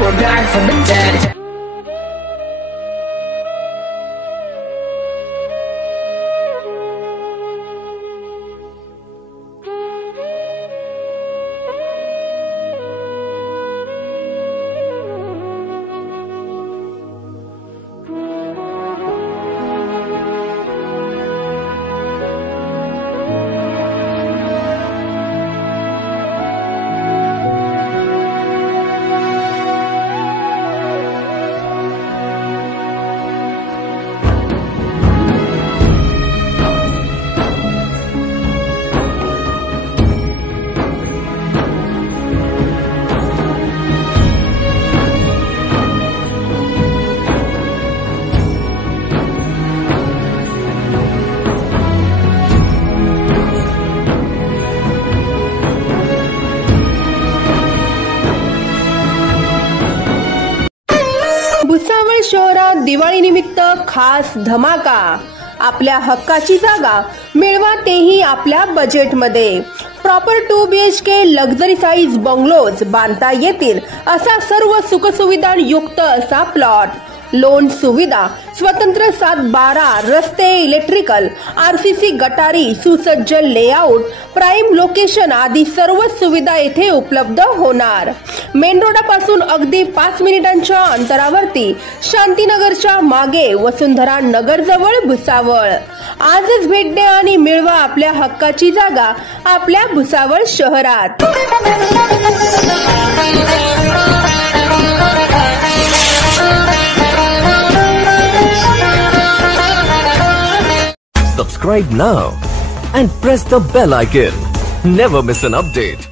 We're back from the dead. Bhusawal शहरात दिवाळी निमित्त खास धमाका। आपल्या हक्काची जागा मिळवा, तेही आपल्या बजेटमध्ये। Proper 2 BHK luxury size bungalows बांधता येतील असा सर्व सुखसुविधा युक्त असा प्लॉट। लोन सुविधा, स्वतंत्र 7-12 रस्ते, इलेक्ट्रिकल, RCC गटारी, सुसज्ज लेआउट, प्राइम लोकेशन आदी सर्व सुविधा येथे उपलब्ध होणार। मेन रोडापासून अगदी 5 मिनिटांच्या अंतरावरती, शांतीनगरच्या मागे, वसुंधरा नगर जवळ भुसावळ। आजच भेट द्या आणि मिळवा आपल्या हक्काची जागा आपल्या भुसावळ शहरात। Subscribe now and press the bell icon. Never miss an update.